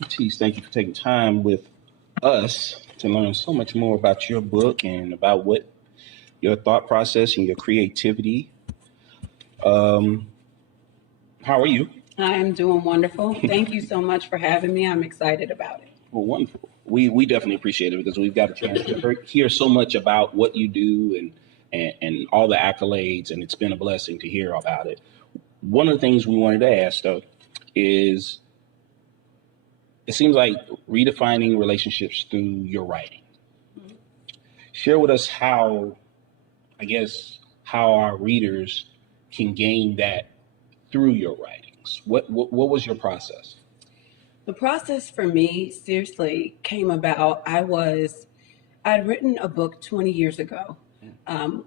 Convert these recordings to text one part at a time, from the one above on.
Latise, thank you for taking time with us to learn so much more about your book and about what your thought process and your creativity. Um, how are you? I am doing wonderful. Thank you so much for having me. I'm excited about it. Well, wonderful. We definitely appreciate it because we've got a chance to hear so much about what you do and all the accolades, and it's been a blessing to hear about it. One of the things we wanted to ask, though, is it seems like redefining relationships through your writing. Share with us how, I guess, how our readers can gain that through your writings. What was your process? The process for me seriously came about. I'd written a book 20 years ago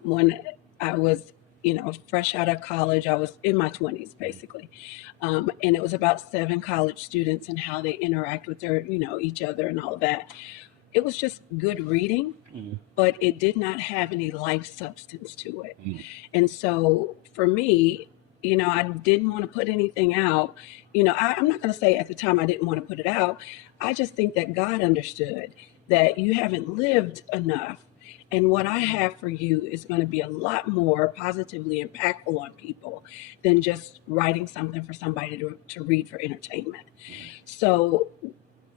when I was, fresh out of college. I was in my 20s basically. And it was about 7 college students and how they interact with their, each other and all of that. It was just good reading, but it did not have any life substance to it. And so for me, I didn't want to put anything out. I'm not going to say at the time I didn't want to put it out. I just think that God understood that you haven't lived enough. And what I have for you is going to be a lot more positively impactful on people than just writing something for somebody to read for entertainment. So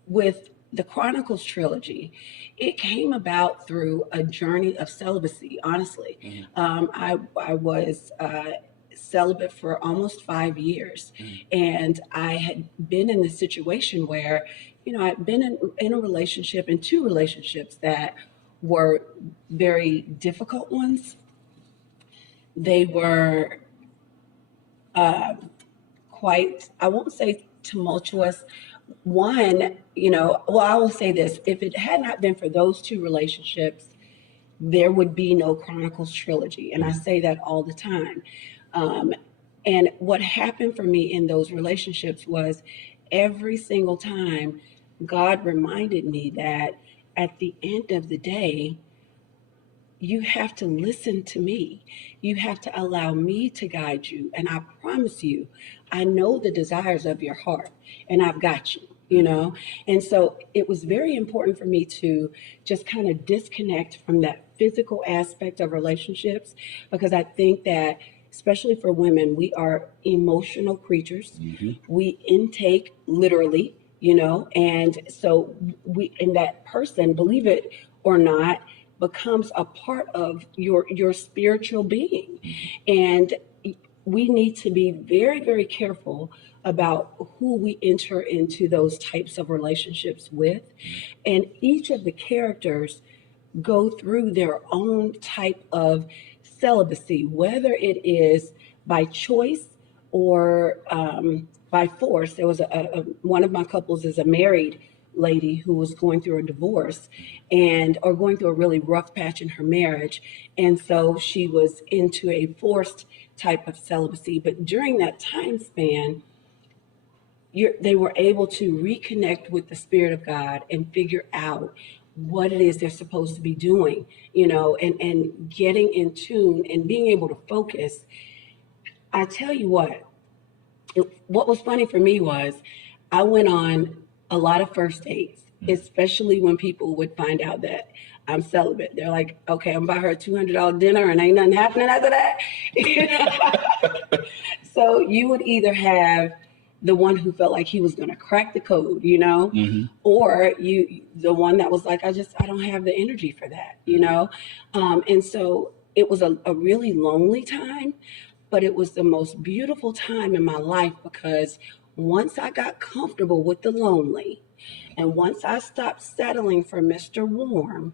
with the Chronicles trilogy, it came about through a journey of celibacy, honestly. I was celibate for almost 5 years. And I had been in this situation where, I'd been in a relationship, in 2 relationships that were very difficult ones. They were quite, I won't say tumultuous. One, I will say this, if it had not been for those 2 relationships, there would be no Chronicles trilogy. And I say that all the time. And what happened for me in those relationships was every single time God reminded me that at the end of the day, you have to listen to me. You have to allow me to guide you. And I promise you, I know the desires of your heart and I've got you. And so it was very important for me to just kind of disconnect from that physical aspect of relationships, because I think that especially for women, we are emotional creatures. We intake literally, and so and that person, believe it or not, becomes a part of your spiritual being. And we need to be very, very careful about who we enter into those types of relationships with. And each of the characters go through their own type of celibacy, whether it is by choice or by force. There was one of my couples is a married lady who was going through a divorce or going through a really rough patch in her marriage. And so she was into a forced type of celibacy. But during that time span, they were able to reconnect with the Spirit of God and figure out what it is they're supposed to be doing, and getting in tune and being able to focus. I tell you what was funny for me was I went on a lot of first dates, especially when people would find out that I'm celibate. They're like, okay, I'm buy her a $200 dinner and ain't nothing happening after that. So you would either have the one who felt like he was going to crack the code, or the one that was like, I don't have the energy for that, and so it was a really lonely time, but it was the most beautiful time in my life, because once I got comfortable with the lonely and once I stopped settling for Mr. Warm,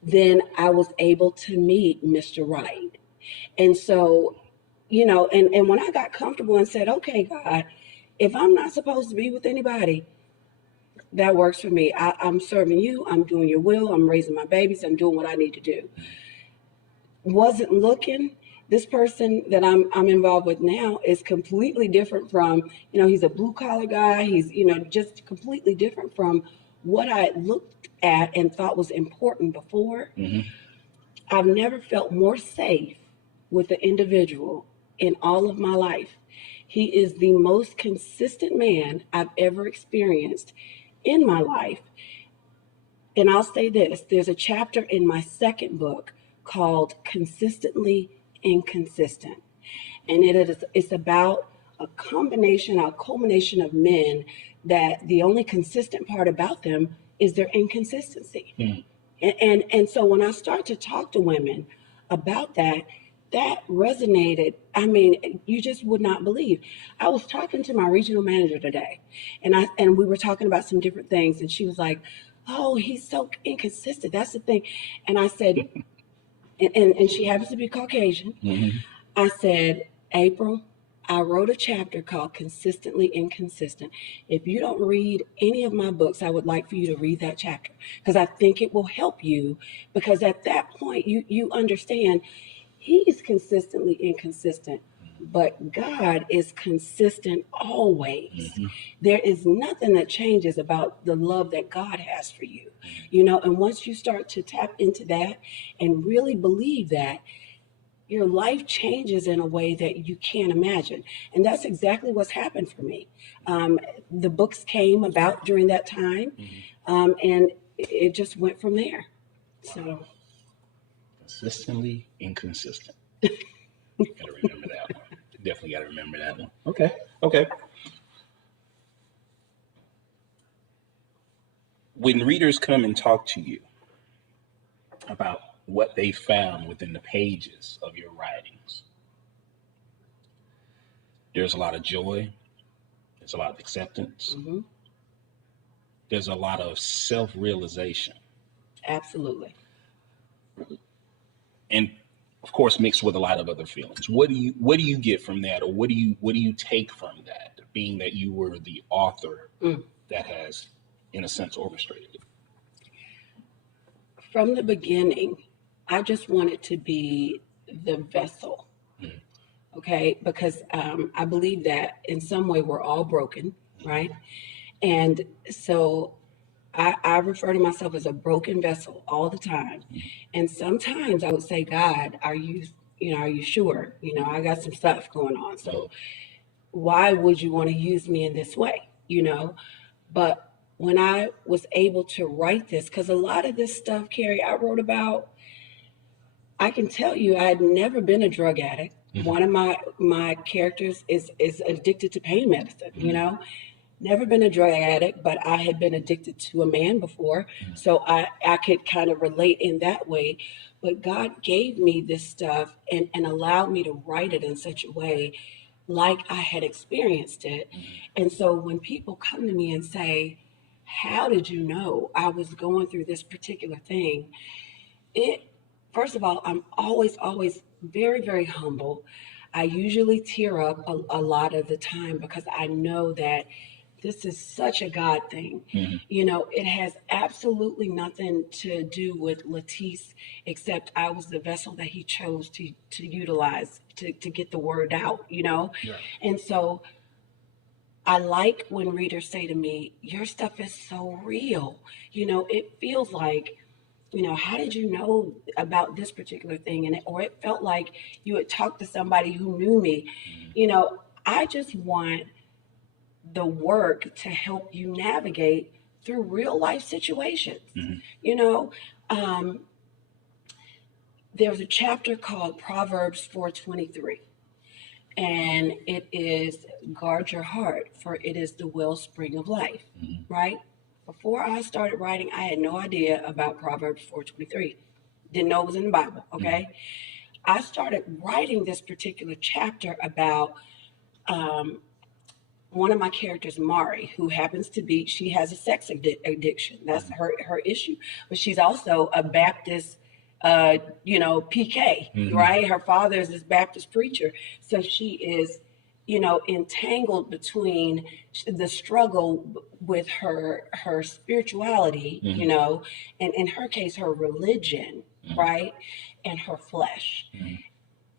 then I was able to meet Mr. Right. And so, and when I got comfortable and said, okay, God, if I'm not supposed to be with anybody, that works for me. I'm serving you. I'm doing your will. I'm raising my babies. I'm doing what I need to do. Wasn't looking. This person that I'm involved with now is completely different from, he's a blue collar guy. He's, just completely different from what I looked at and thought was important before. I've never felt more safe with the individual in all of my life. He is the most consistent man I've ever experienced in my life. And I'll say this, there's a chapter in my second book called Consistently Inconsistent. And it's about a combination, a culmination of men that the only consistent part about them is their inconsistency. And so when I start to talk to women about that, that resonated. I mean, you just would not believe. I was talking to my regional manager today, and we were talking about some different things, and she was like, "Oh, he's so inconsistent. That's the thing." And I said, and she happens to be Caucasian. I said, April, I wrote a chapter called Consistently Inconsistent. If you don't read any of my books, I would like for you to read that chapter because I think it will help you, because at that point you understand he's consistently inconsistent, but God is consistent always. There is nothing that changes about the love that God has for you, and once you start to tap into that and really believe that, your life changes in a way that you can't imagine. And that's exactly what's happened for me. The books came about during that time, and it just went from there. So, Consistently inconsistent. Gotta remember that one. Definitely gotta remember that one. Okay. When readers come and talk to you about what they found within the pages of your writings, there's a lot of joy, there's a lot of acceptance, there's a lot of self-realization. absolutely. And of course mixed with a lot of other feelings. What do you get from that, or what do you take from that, being that you were the author that has, in a sense, orchestrated it? From the beginning, I just wanted to be the vessel, okay? Because I believe that in some way we're all broken, right? And so I refer to myself as a broken vessel all the time. And sometimes I would say, God, are you sure? I got some stuff going on. So why would you want to use me in this way? But when I was able to write this, because a lot of this stuff, Carrie, I wrote about, I can tell you I had never been a drug addict. One of my characters is addicted to pain medicine, never been a drug addict, but I had been addicted to a man before. So I could kind of relate in that way. But God gave me this stuff and allowed me to write it in such a way like I had experienced it. And so when people come to me and say, how did you know I was going through this particular thing? First of all, I'm always very, very humble. I usually tear up a lot of the time because I know that this is such a God thing. It has absolutely nothing to do with Latise, except I was the vessel that he chose to utilize to get the word out. Yeah. And so I like when readers say to me, your stuff is so real. It feels like, how did you know about this particular thing? Or it felt like you had talked to somebody who knew me. I just want the work to help you navigate through real life situations. There's a chapter called Proverbs 4:23, and it is guard your heart, for it is the wellspring of life, right? Before I started writing, I had no idea about Proverbs 4:23. Didn't know it was in the Bible, okay? I started writing this particular chapter about one of my characters, Mari, who happens to be, she has a sex addiction. That's her issue. But she's also a Baptist, PK, right? Her father is this Baptist preacher. So she is, entangled between the struggle with her spirituality, and in her case, her religion, right? And her flesh.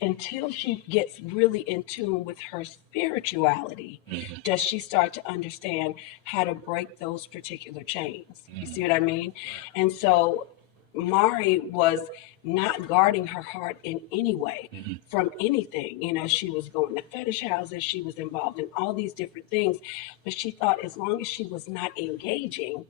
Until she gets really in tune with her spirituality, does she start to understand how to break those particular chains. You see what I mean? And so Mari was not guarding her heart in any way from anything. She was going to fetish houses, she was involved in all these different things, but she thought as long as she was not engaging,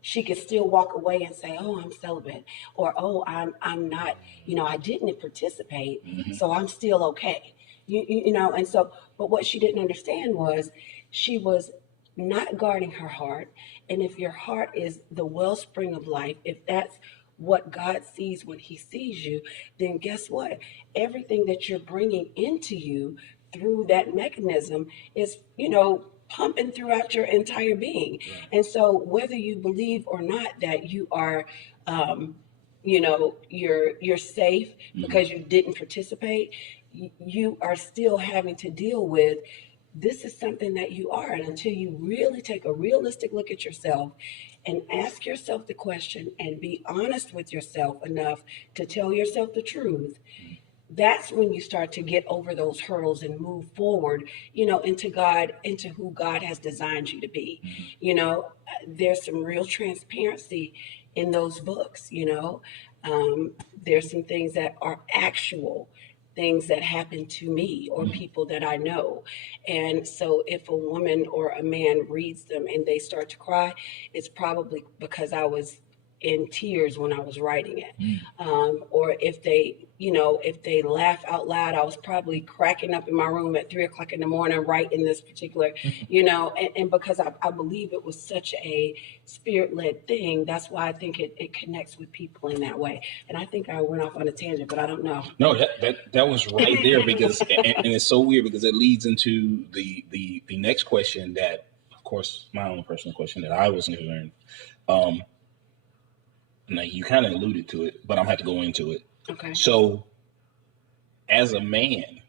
she could still walk away and say, "Oh, I'm celibate," or "Oh, I'm not. I didn't participate, so I'm still okay." And so, but what she didn't understand was she was not guarding her heart. And if your heart is the wellspring of life, if that's what God sees when He sees you, then guess what? Everything that you're bringing into you through that mechanism is, pumping throughout your entire being. And so whether you believe or not that you are, you're safe because you didn't participate, you are still having to deal with, this is something that you are. And until you really take a realistic look at yourself and ask yourself the question and be honest with yourself enough to tell yourself the truth, that's when you start to get over those hurdles and move forward, into God, into who God has designed you to be. There's some real transparency in those books. There's some things that are actual things that happen to me or people that I know. And so if a woman or a man reads them and they start to cry, it's probably because I was in tears when I was writing it. Or if they laugh out loud, I was probably cracking up in my room at 3 o'clock in the morning, writing this particular, and because I believe it was such a spirit-led thing, that's why I think it connects with people in that way. And I think I went off on a tangent, but I don't know. No, that was right there because, and it's so weird because it leads into the next question that, of course, my own personal question that I was concerned. Now you kind of alluded to it, but I'm gonna have to go into it. Okay. So, as a man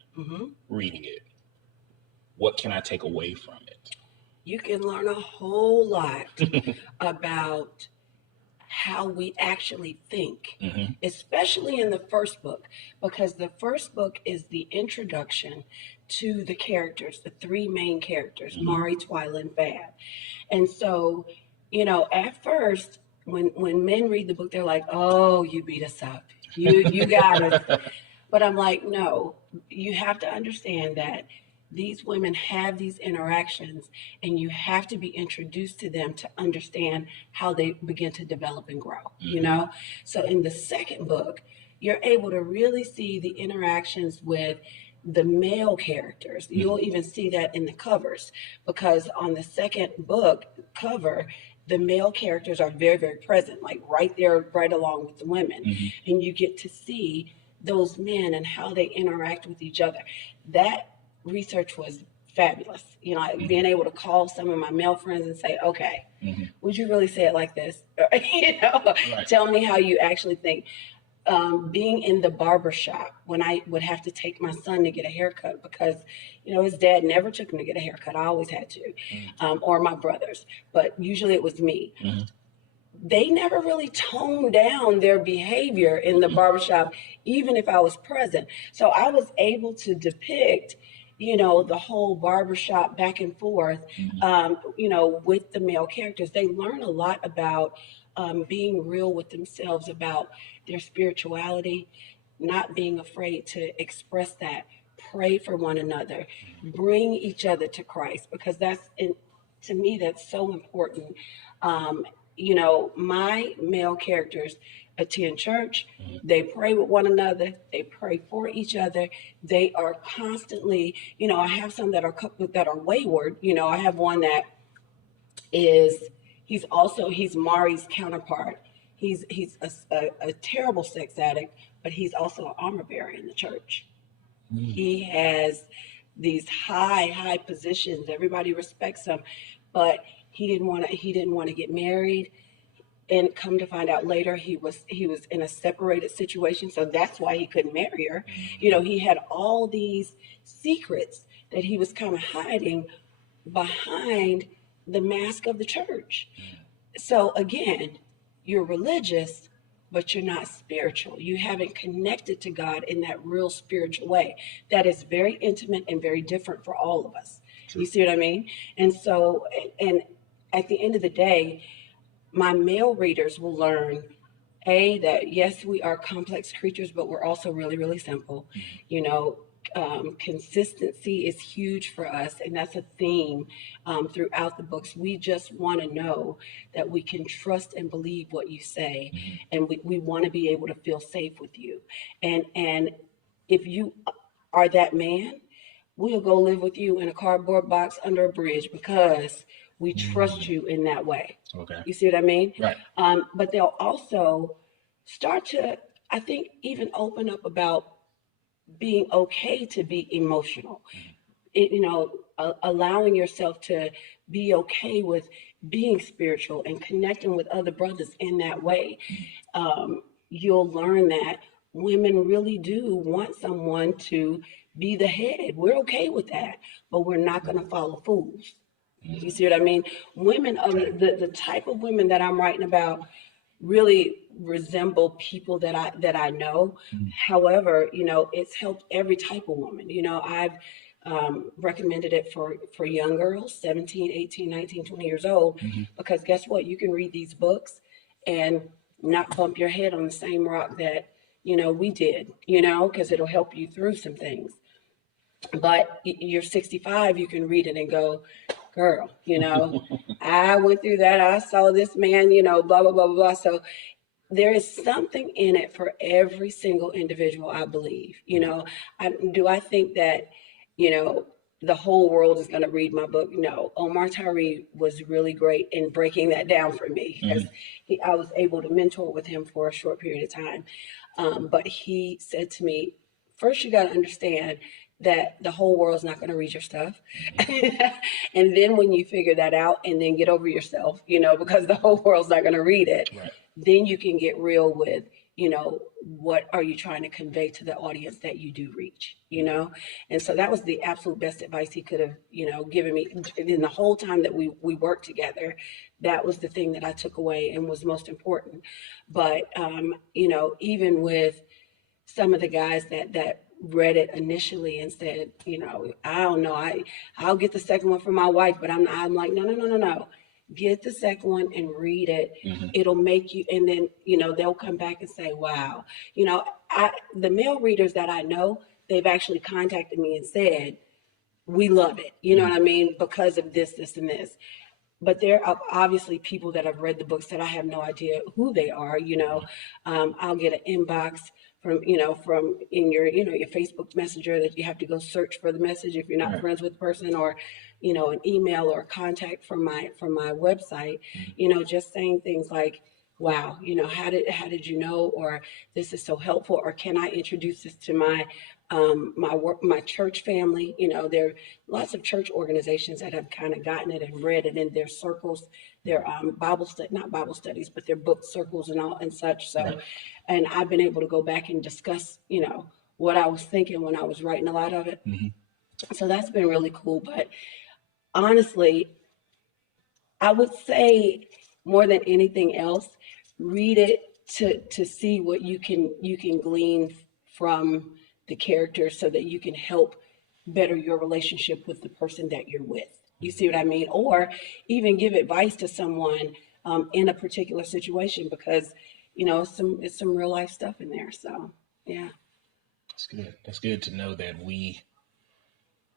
reading it, what can I take away from it? You can learn a whole lot about how we actually think, especially in the first book, because the first book is the introduction to the characters, the three main characters, Mari, Twyla, and Fab. And so, at first, when men read the book, they're like, "Oh, you beat us up. You got us." But I'm like, no, you have to understand that these women have these interactions and you have to be introduced to them to understand how they begin to develop and grow, So in the second book, you're able to really see the interactions with the male characters. You'll even see that in the covers, because on the second book cover, the male characters are very, very present, like right there, right along with the women. And you get to see those men and how they interact with each other. That research was fabulous. Being able to call some of my male friends and say, "Okay, would you really say it like this?" Right. Tell me how you actually think. Being in the barber shop when I would have to take my son to get a haircut because, his dad never took him to get a haircut. I always had to, or my brothers, but usually it was me. They never really toned down their behavior in the barbershop, even if I was present. So I was able to depict, the whole barbershop back and forth, with the male characters. They learn a lot about being real with themselves, about their spirituality, not being afraid to express that, pray for one another, bring each other to Christ, because to me, that's so important. My male characters attend church, they pray with one another, they pray for each other. They are constantly, I have some that are wayward. I have one that he's Mari's counterpart. He's a terrible sex addict, but he's also an armor bearer in the church. He has these high positions. Everybody respects him, but he didn't want to get married. And come to find out later, he was in a separated situation, so that's why he couldn't marry her. He had all these secrets that he was kind of hiding behind the mask of the church. So again, you're religious, but you're not spiritual. You haven't connected to God in that real spiritual way. That is very intimate and very different for all of us. True. You see what I mean? And so, and at the end of the day, my male readers will learn That yes, we are complex creatures, but we're also really, really simple. You know, consistency is huge for us, and that's a theme throughout the books. We just want to know that we can trust and believe what you say, and we want to be able to feel safe with you. And if you are that man, we'll go live with you in a cardboard box under a bridge because we trust you in that way. Okay. You see what I mean? Right. But they'll also start to, I think, even open up about being okay to be emotional. Allowing yourself to be okay with being spiritual and connecting with other brothers in that way. You'll learn that women really do want someone to be the head. We're okay with that, but we're not going to follow fools. You see what I mean? Women, the type of women that I'm writing about really resemble people that I know. However, it's helped every type of woman. I've recommended it for young girls, 17, 18, 19, 20 years old, because guess what? You can read these books and not bump your head on the same rock that, we did, because it'll help you through some things. But you're 65, you can read it and go, girl, I went through that. I saw this man, blah, blah, blah, blah, blah. So there is something in it for every single individual, I believe. Do I think that, the whole world is going to read my book? No. Omar Tyree was really great in breaking that down for me because I was able to mentor with him for a short period of time. But he said to me, first, you got to understand that the whole world's not going to read your stuff. And then when you figure that out and then get over yourself, because the whole world's not going to read it, Right. Then you can get real with, what are you trying to convey to the audience that you do reach, And so that was the absolute best advice he could have, given me. In the whole time that we worked together, that was the thing that I took away and was most important. But, even with some of the guys that read it initially and said, I don't know, I'll get the second one for my wife, but I'm like, no. Get the second one and read it. It'll make you, and then, they'll come back and say, wow. The male readers that I know, they've actually contacted me and said, we love it. You know what I mean? Because of this, and this. But there are obviously people that have read the books that I have no idea who they are. I'll get an inbox from in your Facebook Messenger that you have to go search for the message if you're not friends with the person, or an email or a contact from my website, just saying things like, wow, how did you know, or this is so helpful, or can I introduce this to my my church family? There are lots of church organizations that have kind of gotten it and read it in their circles, their not Bible studies, but their book circles and all and such. So, and I've been able to go back and discuss, what I was thinking when I was writing a lot of it. So that's been really cool. But honestly, I would say more than anything else, read it to see what you can glean from the characters so that you can help better your relationship with the person that you're with. You see what I mean? Or even give advice to someone in a particular situation, because it's some real life stuff in there. So yeah. That's good. That's good to know that we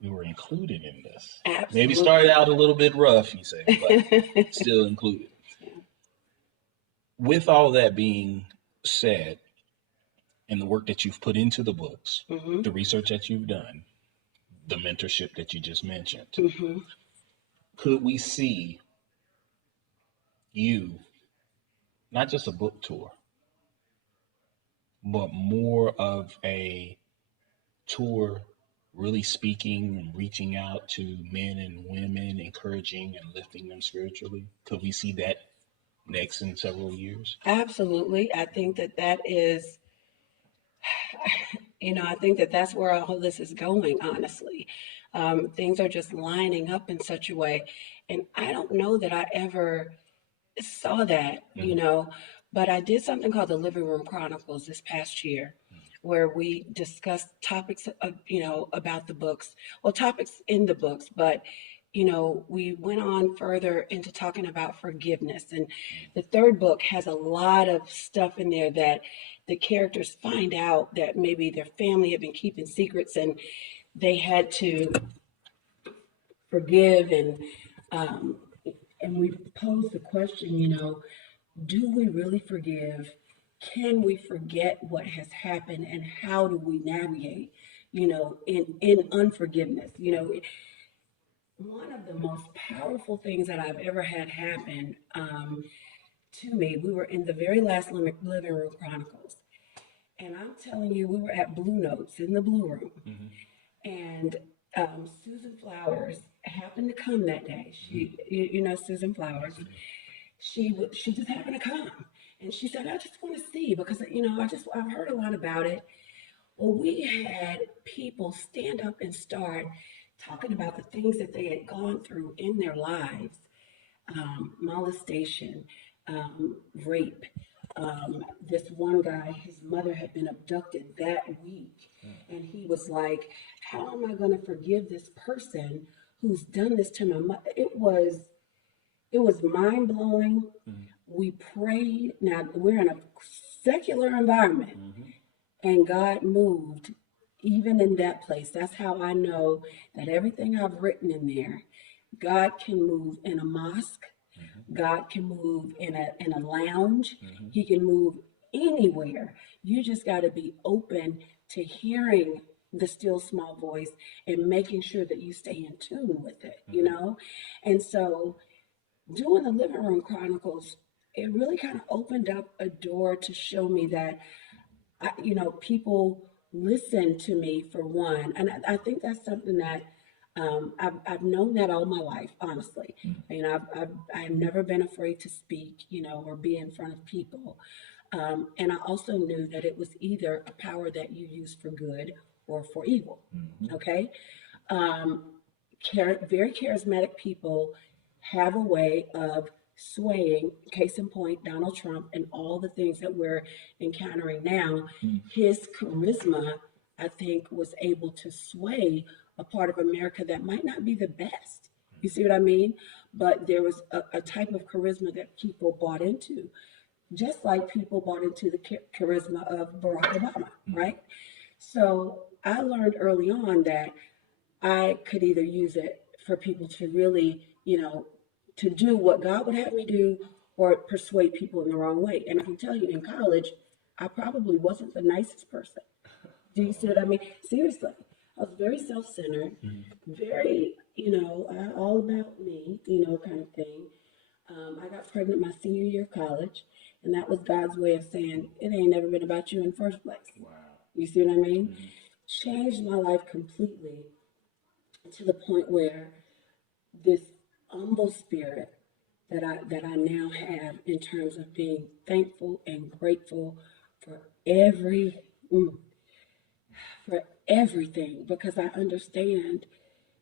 were included in this. Absolutely. Maybe started out a little bit rough, you say, but still included. With all that being said, and the work that you've put into the books, the research that you've done, the mentorship that you just mentioned, could we see you, not just a book tour, but more of a tour really speaking and reaching out to men and women, encouraging and lifting them spiritually? Could we see that next in several years? Absolutely. I think that is, I think that's where all this is going, honestly. Things are just lining up in such a way. And I don't know that I ever saw that, but I did something called the Living Room Chronicles this past year, where we discussed topics, about the books, well, topics in the books, but we went on further into talking about forgiveness. And the third book has a lot of stuff in there that the characters find out that maybe their family had been keeping secrets and they had to forgive. And we pose the question, do we really forgive? Can we forget what has happened? And how do we navigate, in unforgiveness? One of the most powerful things that I've ever had happen to me, we were in the very last Living Room Chronicles. And I'm telling you, we were at Blue Notes in the Blue Room. And Susan Flowers happened to come that day. Susan Flowers. She just happened to come, and she said, "I just want to see because I've heard a lot about it." Well, we had people stand up and start talking about the things that they had gone through in their lives, molestation, rape. This one guy, his mother had been abducted that week. And he was like, how am I going to forgive this person who's done this to my mother? It was mind blowing. We prayed. Now we're in a secular environment, and God moved even in that place. That's how I know that everything I've written in there, God can move in a mosque. God can move in a lounge. He can move anywhere. You just got to be open to hearing the still small voice and making sure that you stay in tune with it. And so doing the Living Room Chronicles, it really kind of opened up a door to show me that, people listen to me for one. And I think that's something that I've known that all my life, honestly. I've never been afraid to speak, or be in front of people. And I also knew that it was either a power that you use for good or for evil. Okay. Very charismatic people have a way of swaying. Case in point, Donald Trump and all the things that we're encountering now. His charisma, I think, was able to sway a part of America that might not be the best. You see what I mean? But there was a type of charisma that people bought into, just like people bought into the charisma of Barack Obama, right? So I learned early on that I could either use it for people to really, to do what God would have me do or persuade people in the wrong way. And I can tell you in college, I probably wasn't the nicest person. Do you see what I mean? Seriously. I was very self-centered, very, all about me, kind of thing. I got pregnant my senior year of college, and that was God's way of saying, it ain't never been about you in the first place. Wow. You see what I mean? Changed my life completely to the point where this humble spirit that I now have in terms of being thankful and grateful for every for everything, because I understand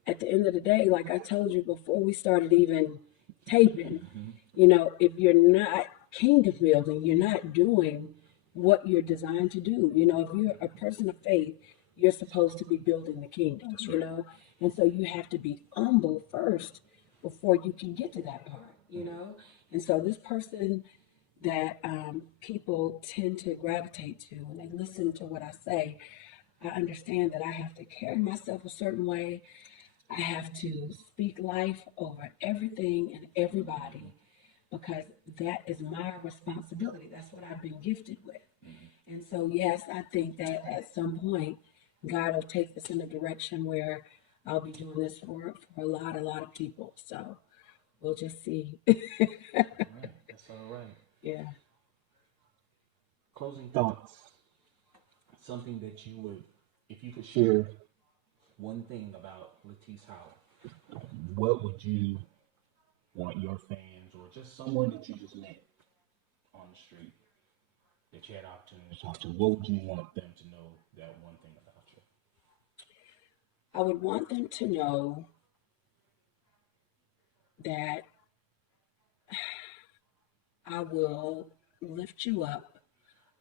at the end of the day, like I told you before we started even taping, if you're not kingdom building, you're not doing what you're designed to do. If you're a person of faith, you're supposed to be building the kingdom. That's right. And so you have to be humble first before you can get to that part. And so this person that people tend to gravitate to when they listen to what I say, I understand that I have to carry myself a certain way. I have to speak life over everything and everybody because that is my responsibility. That's what I've been gifted with. And so, yes, I think that at some point, God will take this in a direction where I'll be doing this for a lot of people. So we'll just see. All right. That's all right. Yeah. Closing thoughts. Something that you would, if you could share one thing about Latise Howie, what would you want your fans or just someone that you just met on the street that you had opportunity to talk to, what would you want them to know that one thing about you? I would want them to know that I will lift you up.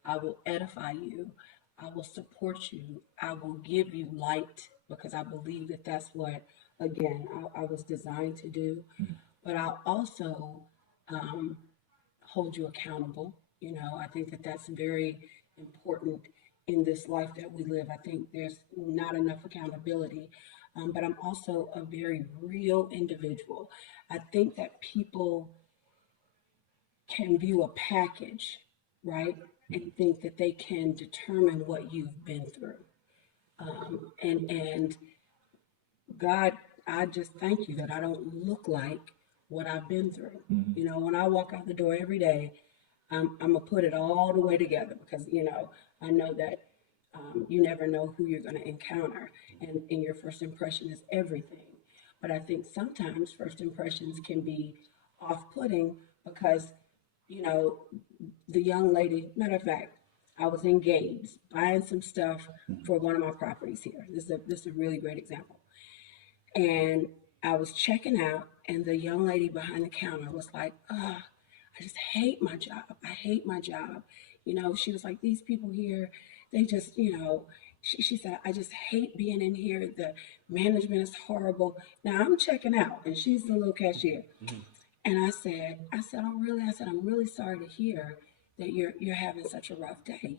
I will edify you. I will support you. I will give you light because I believe that that's what again, I was designed to do. But I'll also um, hold you accountable. You know, I think that that's very important in this life that we live. I think there's not enough accountability, but I'm also a very real individual. I think that people can view a package, right, and think that they can determine what you've been through. And God, I just thank you that I don't look like what I've been through. You know, when I walk out the door every day, I'm gonna put it all the way together because I know that you never know who you're gonna encounter, and your first impression is everything. But I think sometimes first impressions can be off-putting because you know the young lady. Matter of fact, I was engaged buying some stuff for one of my properties here. This is a really great example. And I was checking out, and the young lady behind the counter was like, "Oh, I just hate my job. I hate my job." She was like, "These people here, they just, she said, I just hate being in here. The management is horrible." Now I'm checking out, and she's the little cashier. And "Oh, really?" I said, "I'm really sorry to hear that you're having such a rough day."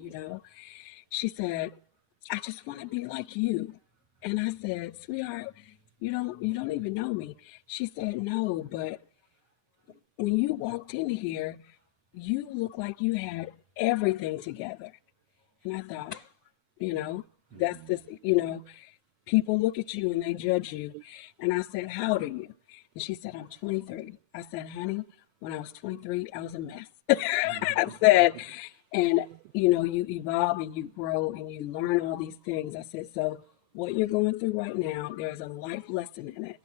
She said, "I just want to be like you." And I said, "Sweetheart, you don't even know me." She said, "No, but when you walked in here, you looked like you had everything together." And I thought, that's this, people look at you and they judge you. And I said, "How old are you?" And she said, "I'm 23." I said, "Honey, when I was 23, I was a mess." I said, and you evolve and you grow and you learn all these things. I said, "So what you're going through right now, there's a life lesson in it.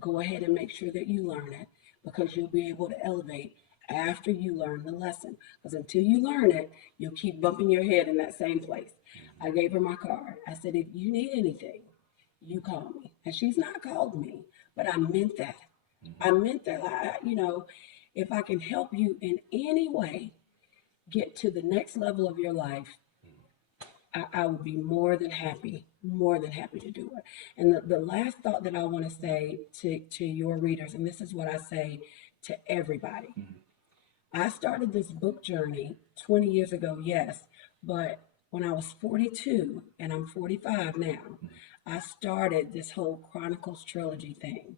Go ahead and make sure that you learn it because you'll be able to elevate after you learn the lesson. Because until you learn it, you'll keep bumping your head in that same place." I gave her my card. I said, "If you need anything, you call me." And she's not called me, but I meant that. I meant that. If I can help you in any way get to the next level of your life, I would be more than happy to do it. And the last thought that I want to say to your readers, and this is what I say to everybody. I started this book journey 20 years ago, yes, but when I was 42 and I'm 45 now, I started this whole Chronicles trilogy thing.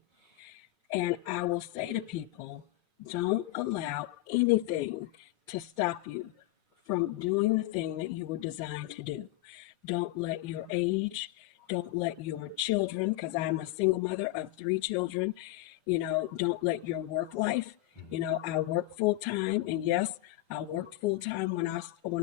And I will say to people, don't allow anything to stop you from doing the thing that you were designed to do. Don't let your age, don't let your children, because I'm a single mother of three children, don't let your work life. I work full time, and yes, I worked full time when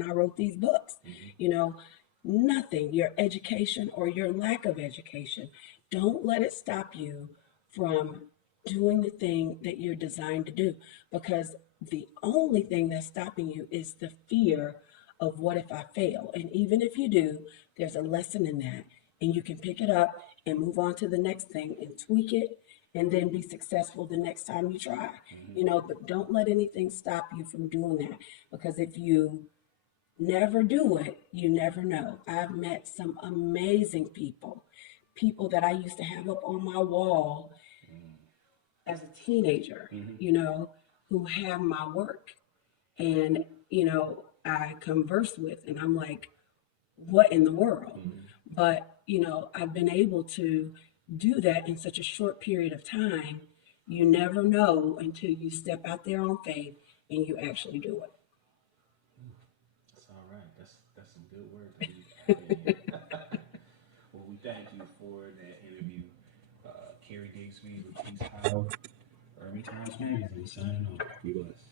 I wrote these books. You know, Nothing, your education or your lack of education, don't let it stop you from doing the thing that you're designed to do, because the only thing that's stopping you is the fear of what if I fail. And even if you do, there's a lesson in that, and you can pick it up and move on to the next thing and tweak it and then be successful the next time you try. But don't let anything stop you from doing that, because if you never do it, you never know. I've met some amazing people that I used to have up on my wall as a teenager, who have my work. And, I converse with, and I'm like, what in the world? But, I've been able to do that in such a short period of time. You never know until you step out there on faith and you actually do it. That's all right. That's some good words that you added. Well, we thank you for that interview, Carrie Diggsby, Latise Howie, Urban Times Magazine. Signing off. Be blessed.